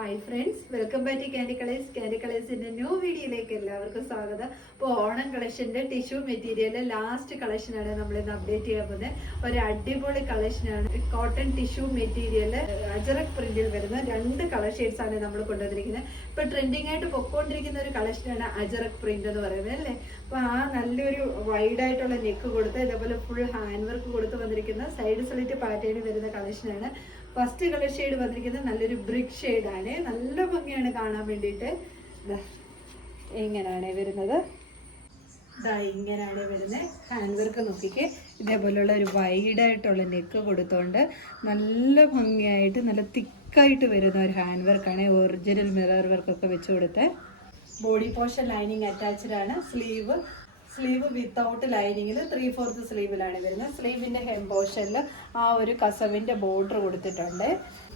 Hi friends, welcome back to candy colours. Candy കളേഴ്സിന്റെ new വീഡിയോയിലേക്ക് എല്ലാവർക്കും സ്വാഗതം. അപ്പോൾ ഓണം കളക്ഷന്റെ ടിഷ്യൂ മെറ്റീരിയലിലെ ലാസ്റ്റ് കളക്ഷനാണ് നമ്മൾ ഇന്ന് അപ്ഡേറ്റ് ചെയ്യാൻ പോകുന്നത്. ഒരു അടിപൊളി കളക്ഷനാണ്. കോട്ടൺ ടിഷ്യൂ മെറ്റീരിയൽ അജറക് പ്രിന്റിൽ വരുന്ന 2 കളർ ഷെയ്ഡ്സ് ആണ് നമ്മൾ കൊണ്ടുവന്നിരിക്കുന്നത്. ഇപ്പൊ ട്രെൻഡിങ് ആയിട്ട് പൊക്കോണ്ടിരിക്കുന്ന ഒരു കളക്ഷനാണ് അജറക് പ്രിന്റ് എന്ന് പറയുന്നത് അല്ലേ. അപ്പൊ ആ നല്ലൊരു വൈഡ് ആയിട്ടുള്ള നെക്ക് കൊടുത്ത് ഇതേപോലെ ഫുൾ ഹാൻഡ് വർക്ക് കൊടുത്ത് വന്നിരിക്കുന്ന സൈഡ് സ്ലിറ്റ് പാറ്റേൺ വരുന്ന കളക്ഷനാണ്. ഫസ്റ്റ് കളർ ഷെയ്ഡ് വന്നിരിക്കുന്നത് നല്ലൊരു ബ്രിക്ക് ഷെയ്ഡാണ്. നല്ല ഭംഗിയാണ് കാണാൻ വേണ്ടിയിട്ട്. ഇങ്ങനെയാണ് വരുന്നത്. ഇങ്ങനെയാണ് വരുന്നത്. ഹാൻഡ് വർക്ക് നോക്കിക്കേ, ഇതേപോലെയുള്ള ഒരു വൈഡായിട്ടുള്ള നെക്ക് കൊടുത്തോണ്ട് നല്ല ഭംഗിയായിട്ട് നല്ല തിക്കായിട്ട് വരുന്ന ഒരു ഹാൻഡ് വർക്കാണ്. ഒറിജിനൽ മിറർ വർക്കൊക്കെ വെച്ച് കൊടുത്ത് ബോഡി പോർഷൻ ലൈനിങ് അറ്റാച്ച്ഡ് ആണ്. സ്ലീവ് വിത്തൗട്ട് ലൈനിങ്ങിൽ 3/4 സ്ലീവിലാണ് വരുന്നത്. സ്ലീവിന്റെ ഹെം പോർഷനിൽ ആ ഒരു കസവിന്റെ ബോർഡർ കൊടുത്തിട്ടുണ്ട്.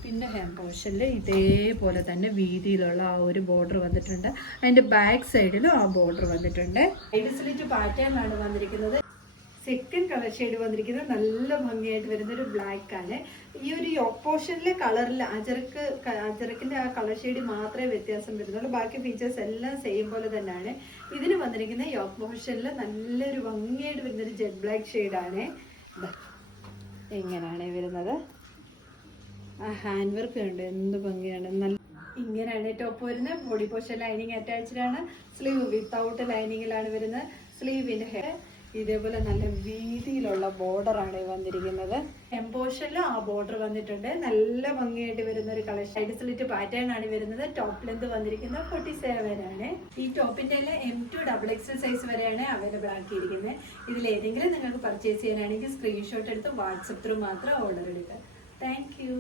പിന്നെ ഹെം പോർഷനിൽ ഇതേപോലെ തന്നെ വീതിയിലുള്ള ആ ഒരു ബോർഡർ വന്നിട്ടുണ്ട്. അതിന്റെ ബാക്ക് സൈഡിലും ആ ബോർഡർ വന്നിട്ടുണ്ട്. സൈഡ് സ്ലിറ്റ് പാറ്റേൺ ആണ് വന്നിരിക്കുന്നത്. സെക്കൻഡ് കളർ ഷെയ്ഡ് വന്നിരിക്കുന്നത് നല്ല ഭംഗിയായിട്ട് വരുന്ന ഒരു ബ്ലാക്ക് ആണ്. ഈ ഒരു യോക്ക് പോർഷനിലെ കളറിൽ അജറക്കിന്റെ ആ കളർ ഷെയ്ഡ് മാത്രമേ വ്യത്യാസം വരുന്നുള്ളൂ. ബാക്കി ഫീച്ചേഴ്സ് എല്ലാം സെയിം പോലെ തന്നെയാണ്. ഇതിന് വന്നിരിക്കുന്ന യോക്ക് പോർഷനിൽ നല്ലൊരു ഭംഗിയായിട്ട് വരുന്നൊരു ജെറ്റ് ബ്ലാക്ക് ഷെയ്ഡാണ്. ഇങ്ങനെയാണ് വരുന്നത്. ആ ഹാൻഡ് വർക്ക് ഉണ്ട്, എന്ത് ഭംഗിയാണ്. നല്ല ഇങ്ങനെയാണ് ടോപ്പ് വരുന്നത്. ബോഡി പോർഷൻ ലൈനിങ് അറ്റാച്ച്ഡ് ആണ്. സ്ലീവ് വിത്തൗട്ട് ലൈനിങ്ങിലാണ് വരുന്നത്. സ്ലീവിന്റെ ഹെയർ ഇതേപോലെ നല്ല വീതിയിലുള്ള ബോർഡർ ആണ് വന്നിരിക്കുന്നത്. ഹെം പോർഷനിൽ ആ ബോർഡർ വന്നിട്ടുണ്ട്. നല്ല ഭംഗിയായിട്ട് വരുന്ന ഒരു കളർ. സൈഡ് സ്ലിറ്റ് പാറ്റേൺ ആണ് വരുന്നത്. ടോപ്പ് ലെന്ത് വന്നിരിക്കുന്നത് 47 ആണ്. ഈ ടോപ്പിന്റെ എല്ലാം M2 XXL സൈസ് വരെയാണ് അവൈലബിൾ ആക്കിയിരിക്കുന്നത്. ഇതിൽ ഏതെങ്കിലും നിങ്ങൾക്ക് പർച്ചേസ് ചെയ്യാനാണെങ്കിൽ സ്ക്രീൻഷോട്ട് എടുത്ത് വാട്സപ്പ് ത്രൂ മാത്രം ഓർഡർ എടുക്കുക. Thank you.